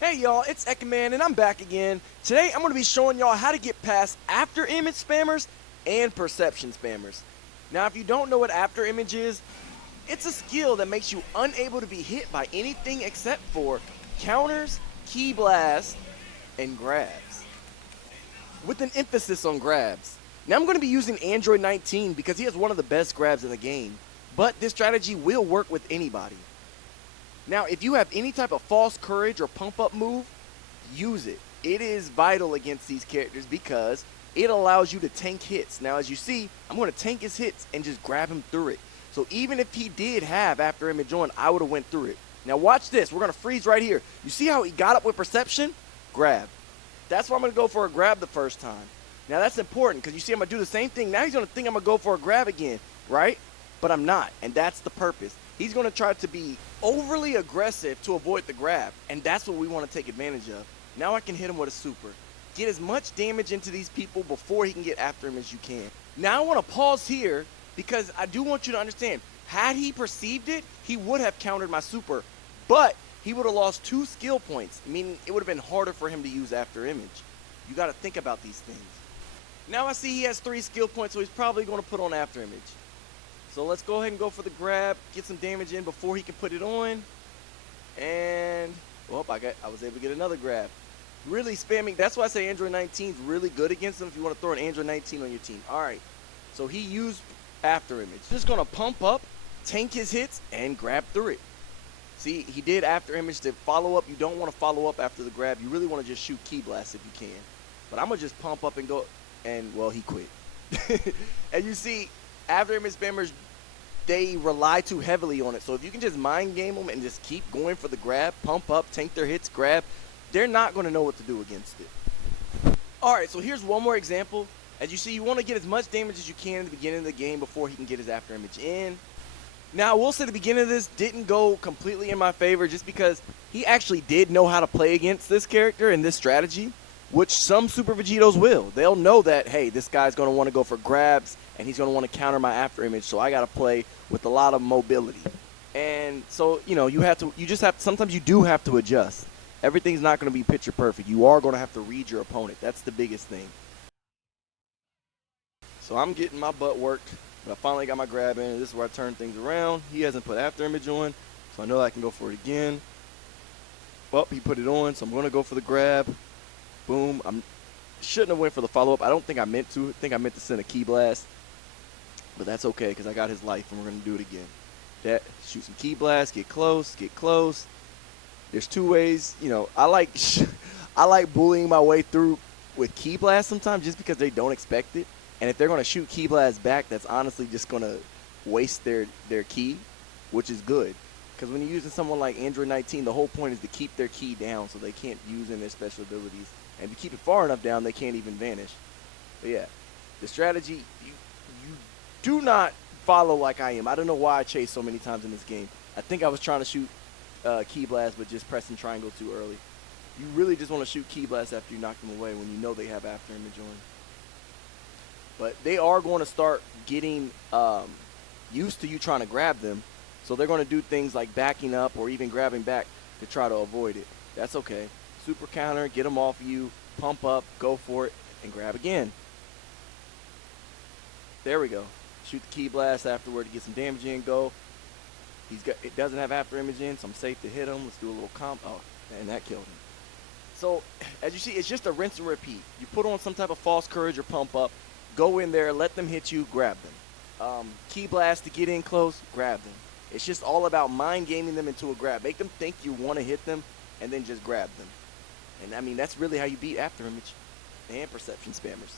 Hey y'all, it's Ekman and I'm back again. Today I'm going to be showing y'all how to get past after image spammers and perception spammers. Now if you don't know what after image is, it's a skill that makes you unable to be hit by anything except for counters, key blasts, and grabs. With an emphasis on grabs. Now I'm going to be using Android 19 because he has one of the best grabs in the game, but this strategy will work with anybody. Now, if you have any type of false courage or pump up move, use it. It is vital against these characters because it allows you to tank hits. Now, as you see, I'm going to tank his hits and just grab him through it. So even if he did have after image on, I would have went through it. Now watch this. We're going to freeze right here. You see how he got up with perception? Grab. That's why I'm going to go for a grab the first time. Now that's important because you see I'm going to do the same thing. Now he's going to think I'm going to go for a grab again, right? But I'm not, and that's the purpose. He's going to try to be overly aggressive to avoid the grab, and that's what we want to take advantage of. Now I can hit him with a super. Get as much damage into these people before he can get after him as you can. Now I want to pause here because I do want you to understand, had he perceived it, he would have countered my super, but he would have lost 2 skill points, meaning it would have been harder for him to use after image. You got to think about these things. Now I see he has 3 skill points, so he's probably going to put on after image. So let's go ahead and go for the grab, get some damage in before he can put it on. And, well, I was able to get another grab. Really spamming. That's why I say Android 19 is really good against him if you want to throw an Android 19 on your team. All right. So he used after image. Just going to pump up, tank his hits, and grab through it. See, he did after image to follow up. You don't want to follow up after the grab. You really want to just shoot key blast if you can. But I'm going to just pump up and go. And, well, he quit. And you see, after image spammers, they rely too heavily on it. So if you can just mind game them and just keep going for the grab, pump up, tank their hits, grab, they're not going to know what to do against it. All right, so here's one more example. As you see, you want to get as much damage as you can in the beginning of the game before he can get his after image in. Now, I will say the beginning of this didn't go completely in my favor just because he actually did know how to play against this character and this strategy, which some Super Vegetos will. They'll know that, hey, this guy's going to want to go for grabs, and he's going to want to counter my after image, so I got to play with a lot of mobility. And so, you know, sometimes you do have to adjust. Everything's not going to be picture perfect. You are going to have to read your opponent. That's the biggest thing. So I'm getting my butt worked, but I finally got my grab in. This is where I turn things around. He hasn't put after image on, so I know I can go for it again. Well, he put it on, so I'm going to go for the grab. Boom. Shouldn't have went for the follow-up. I don't think I meant to. I think I meant to send a key blast. But that's okay because I got his life and we're going to do it again. Shoot some key blast, get close, get close. There's 2 ways. You know, I like bullying my way through with key blast sometimes just because they don't expect it. And if they're going to shoot key blast back, that's honestly just going to waste their key, which is good. Because when you're using someone like Android 19, the whole point is to keep their key down so they can't use in their special abilities. And if you keep it far enough down, they can't even vanish. But yeah, the strategy, you do not follow like I am. I don't know why I chased so many times in this game. I think I was trying to shoot key blast, but just pressing triangle too early. You really just want to shoot key blast after you knock them away when you know they have after image on. But they are going to start getting used to you trying to grab them. So they're going to do things like backing up or even grabbing back to try to avoid it. That's okay. Super counter, get them off you, pump up, go for it, and grab again. There we go. Shoot the key blast afterward to get some damage in, go. It doesn't have after image in, so I'm safe to hit him. Let's do a little comp. Oh, and that killed him. So, as you see, it's just a rinse and repeat. You put on some type of false courage or pump up, go in there, let them hit you, grab them. Key blast to get in close, grab them. It's just all about mind gaming them into a grab. Make them think you want to hit them, and then just grab them. And I mean, that's really how you beat after image and perception spammers.